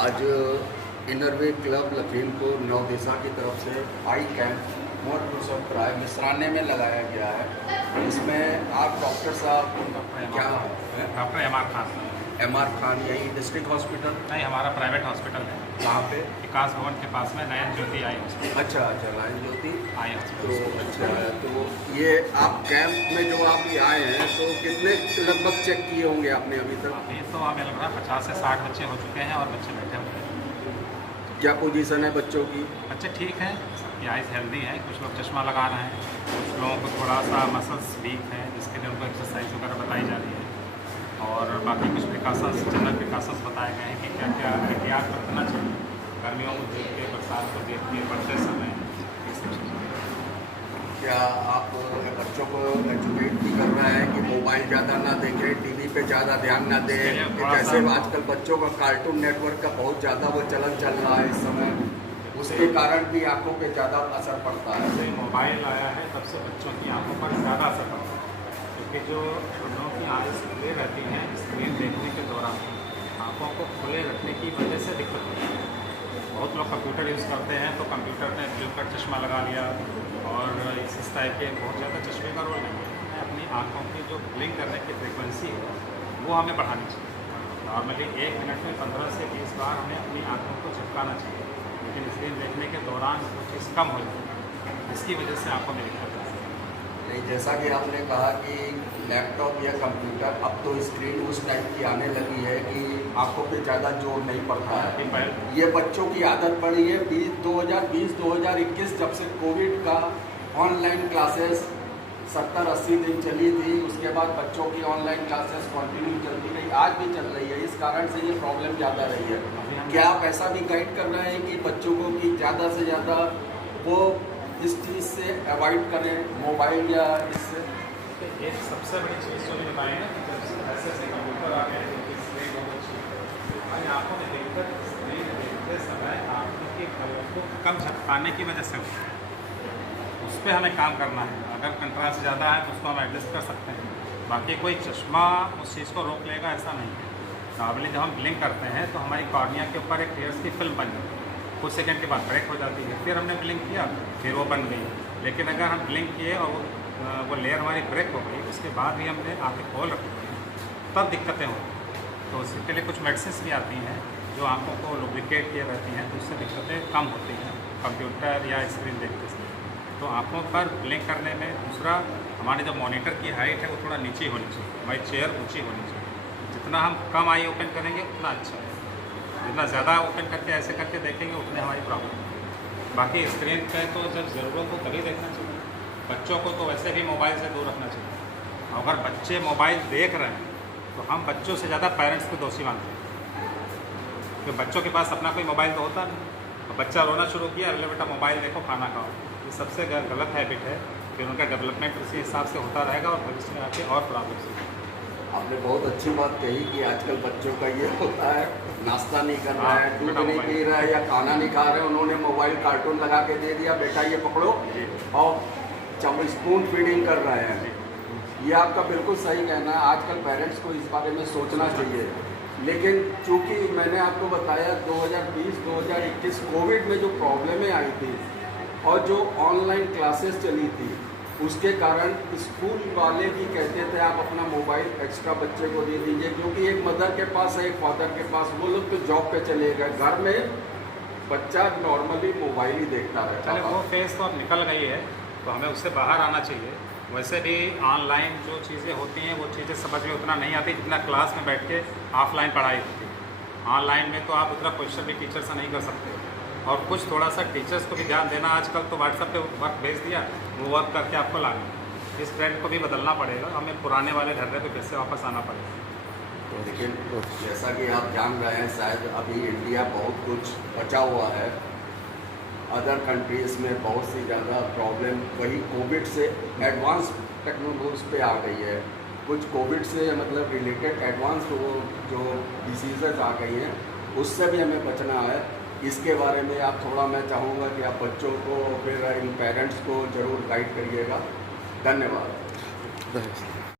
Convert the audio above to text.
आज इनरवे क्लब लखीमपुर नवदिशा की तरफ से आई कैंप मोर प्रोसव राय मिश्राने में लगाया गया है। इसमें आप डॉक्टर साहब क्या डॉक्टर एम आर खान यही डिस्ट्रिक्ट हॉस्पिटल नहीं, हमारा प्राइवेट हॉस्पिटल है। कहाँ पे? विकास भवन के पास में नयन ज्योति आई हॉस्पिटल। अच्छा, नयन ज्योति आई तो हॉस्पिटल। अच्छा, तो ये आप कैंप में जो आप ये आए हैं तो कितने लगभग चेक किए होंगे आपने अभी तक? अभी तो हमें लग रहा है 50 से 60 बच्चे हो चुके हैं और बच्चे बैठे हुए हैं। क्या पोजीशन है बच्चों की? बच्चे ठीक हैं, सबकी आइज़ हेल्दी है। कुछ लोग चश्मा लगा रहे हैं, कुछ लोगों को थोड़ा सा मसल्स वीक है जिसके लिए उनको एक्सरसाइज वगैरह बताई जा रही है। और बाकी कुछ प्रिकॉशंस, जनरल प्रिकॉशंस बताए गए हैं कि क्या क्या एहतियात बरतना चाहिए गर्मियों को देख के, बरसात को देख के, बढ़ते समय ये सब चीज़ें। क्या आप बच्चों को एजुकेट भी कर रहे हैं कि मोबाइल ज़्यादा ना देखें, टीवी पे ज़्यादा ध्यान ना दें? जैसे आजकल बच्चों का कार्टून नेटवर्क का बहुत ज़्यादा वो चलन चल रहा है इस समय, उसके कारण भी आंखों पे ज़्यादा असर पड़ता है। जैसे मोबाइल आया है तब से बच्चों की आंखों पर ज़्यादा असर पड़ता है, क्योंकि जो हम लोगों की आँखें खुले रहती हैं स्क्रीन देखने के दौरान, आँखों को खुले रखने की वजह से दिक्कत होती है। बहुत लोग कंप्यूटर यूज़ करते हैं तो कंप्यूटर में ब्लू कट चश्मा लगा लिया और इस टाइप के बहुत ज़्यादा चश्मे का रोल नहीं है। अपनी आँखों की जो ब्लिंक करने की फ्रिक्वेंसी है वो हमें बढ़ानी चाहिए। नॉर्मली 1 मिनट में 15 से 20 बार हमें अपनी आँखों को झपकाना चाहिए, लेकिन स्क्रीन देखने के दौरान वो चीज़ कम हो जाती है, इसकी वजह से आँखों में दिक्कत आती है। नहीं, जैसा कि आपने कहा कि लैपटॉप या कंप्यूटर अब तो स्क्रीन उस टाइप की आने लगी है कि आंखों पे ज़्यादा जोर नहीं पड़ता है। ये बच्चों की आदत पड़ी है 2020-2021 जब से कोविड का ऑनलाइन क्लासेस 70-80 दिन चली थी, उसके बाद बच्चों की ऑनलाइन क्लासेस कंटिन्यू चलती रही, आज भी चल रही है। इस कारण से ये प्रॉब्लम ज़्यादा रही है। क्या आप ऐसा भी गाइड कर रहे हैं कि बच्चों को कि ज़्यादा से ज़्यादा वो इस चीज़ से अवॉइड करें, मोबाइल या इससे? एक सबसे बड़ी चीज़ जो ये बताएँ ना कि जब से ऐसे कंप्यूटर आ गए हैं, स्क्रीन बहुत अच्छी है, हमारी आँखों में दिक्कत स्क्रीन देखते समय आँखों की कलर को कम झपकाने की वजह से होती है। उस पर हमें काम करना है। अगर कंट्रास्ट ज़्यादा है तो उसको हम एडजस्ट कर सकते हैं, बाकी कोई चश्मा उस चीज़ को रोक लेगा ऐसा नहीं है। नॉर्मली जब हम ब्लिंक करते हैं तो हमारी कॉर्निया के ऊपर एक लेयर्स की फिल्म बन जाती है, कुछ सेकंड के बाद ब्रेक हो जाती है, फिर हमने ब्लिंक किया फिर वो बन गई। लेकिन अगर हम ब्लिंक किए और वो लेयर हमारी ब्रेक हो गई, उसके बाद भी हमने आँखें खोल रखी तब दिक्कतें होती। तो उसके लिए कुछ मेडिसिन भी आती हैं जो आँखों को लुब्रिकेट किए रहती हैं, तो उससे दिक्कतें कम होती हैं कंप्यूटर या स्क्रीन देखते समय। तो आँखों पर ब्लिंक करने में दूसरा, हमारे जो मॉनिटर की हाइट है वो थोड़ा नीचे होनी चाहिए, हमारी चेयर ऊँची होनी चाहिए। जितना हम कम आई ओपन करेंगे उतना अच्छा है, जितना ज़्यादा ओपन करके ऐसे करके देखेंगे उतने हमारी प्रॉब्लम है। बाकी स्क्रीन पे तो जब ज़रूरत हो तभी देखना चाहिए। बच्चों को तो वैसे भी मोबाइल से दूर रखना चाहिए। अगर बच्चे मोबाइल देख रहे हैं तो हम बच्चों से ज़्यादा पेरेंट्स को दोषी मानते हैं, क्योंकि बच्चों के पास अपना कोई मोबाइल तो होता नहीं। तो बच्चा रोना शुरू किया, अरे बेटा मोबाइल देखो, खाना खाओ, ये सबसे गलत हैबिट है। फिर उनका डेवलपमेंट उसी हिसाब से होता रहेगा और भविष्य में आके और प्रॉब्लम्स होगी। आपने बहुत अच्छी बात कही कि आजकल बच्चों का ये होता है, नाश्ता नहीं कर रहा है, दूध नहीं पी रहा है या खाना नहीं खा रहे, उन्होंने मोबाइल कार्टून लगा के दे दिया, बेटा ये पकड़ो, और स्पून फीडिंग कर रहे हैं। ये आपका बिल्कुल सही कहना है। आजकल पेरेंट्स को इस बारे में सोचना चाहिए। लेकिन चूँकि मैंने आपको बताया 2020-2021 कोविड में जो प्रॉब्लमें आई थी और जो ऑनलाइन क्लासेस चली थी, उसके कारण स्कूल वाले भी कहते थे आप अपना मोबाइल एक्स्ट्रा बच्चे को दे दीजिए, क्योंकि एक मदर के पास है, एक फादर के पास, वो लोग तो जॉब पे चले गए, घर में बच्चा नॉर्मली मोबाइल ही देखता रहता है। वो फेज़ तो अब निकल गई है, तो हमें उससे बाहर आना चाहिए। वैसे भी ऑनलाइन जो चीज़ें होती हैं वो चीज़ें समझ में उतना नहीं आती जितना क्लास में बैठ के ऑफलाइन पढ़ाई होती है। ऑनलाइन में तो आप उतना क्वेश्चन भी टीचर से नहीं कर सकते, और कुछ थोड़ा सा टीचर्स को भी ध्यान देना। आजकल तो व्हाट्सएप पे वर्क भेज दिया, वो वर्क करके आपको लाना, इस ट्रेंड को भी बदलना पड़ेगा। हमें पुराने वाले ढर्रे पे फिर से वापस आना पड़ेगा। लेकिन जैसा कि आप जान रहे हैं, शायद अभी इंडिया बहुत कुछ बचा हुआ है, अदर कंट्रीज़ में बहुत सी ज़्यादा प्रॉब्लम वही कोविड से एडवांस टेक्नोलॉजी पे आ गई है। कुछ कोविड से मतलब रिलेटेड एडवांस जो डिसीज़ेज आ गई हैं, उससे भी हमें बचना है। इसके बारे में आप थोड़ा, मैं चाहूँगा कि आप बच्चों को फिर इन पेरेंट्स को ज़रूर गाइड करिएगा। धन्यवाद।